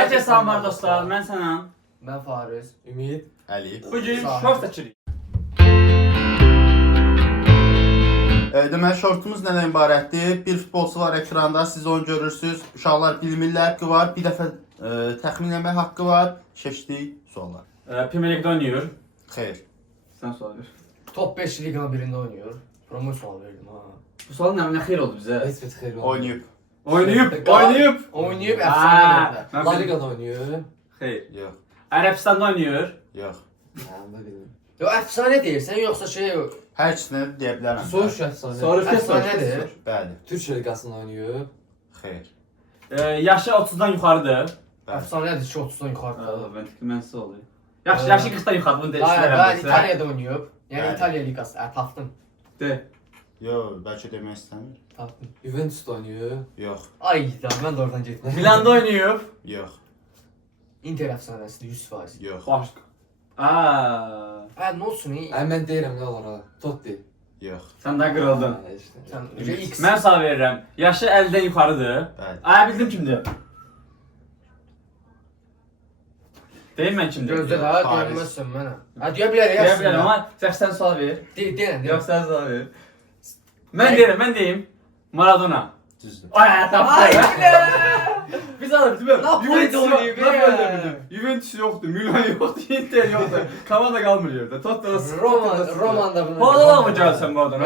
Hər kəs salamlar dostlar, mən Sənan. Mən Fariz. Ümid. Əli. Bugün Sağ ol. şort seçirik. Deməli, şortumuz nədən ibarətdir? Bir futbolçu var ekranda, siz onu görürsünüz. Uşaqlar bilmirlər haqqı var. Bir dəfə təxmin etmək haqqı var. Keçdik suallar. Premier League oynayır. Xeyr. Sən sual ver. Top 5 liqanın birində oynayır. Promo sual verdim ha. Bu sual nə xeyir oldu bizə? Heç bir xeyir olmadı. Oynayıb. Oynayıb. Oynayıb Aa, əfsanə. mən La bildim. Liga'da oynuyor. Xeyr. Yox. Ərəbistanda oynayır. Yox. Ben de bilmiyorum. Yo əfsanə deyirsən yoxsa şey yox. Hər ikisini deyə bilərəm. Soruş efsane. Soruş Əfsanədir. Bəli. Türkçe Ligası'nda oynuyor. Xeyr. Yaşı 30-dan yuxarıdır. Bəli. Əfsanədir ki 30-dan yuxarıda. Mən sizə oluyor. Yaşı 40-dan yuxarıdır, bunu Hayır, dəyişdirərəm. ben İtaliya'da oynayıb. Yəni Bəli. İtaliya liqası. Tapdım. De. Yox, bəlkə demək istəmir. Tapdım. Juventus'ta oynuyor. Yox. Ay da mən də oradan getdim. Milanda oynayıb. Yox. Inter əfsanəsidir 100%. Yox. Başqa. Aa, Hə, nə olsun? Hemen değilim ne olur ha. Totti. Yox. sən də qırıldın. Ha, işte. Sən X. Mən sual verirəm. Yaşı 50-dən yuxarıdır. Bəli. Aa, bildim kimdir. Deyim mən kimdir. Gözlə də Fariz. deyilməzsən mənə. Hə, deyə bilərəm. Deyə bilərəm amma sən sual ver. Deyən. Yox, sən sual ver. Mən deyim. Maradona. Düzdür. Ay, tapdı. Biz alırız, değil mi? Napoli oynayıb, Juventus yoxdur, Milan yoxdur, Inter yoxdur. Komanda qalmır yerdə. Tottenham. Romanda bunu. Hala mı gəlsən Maradona?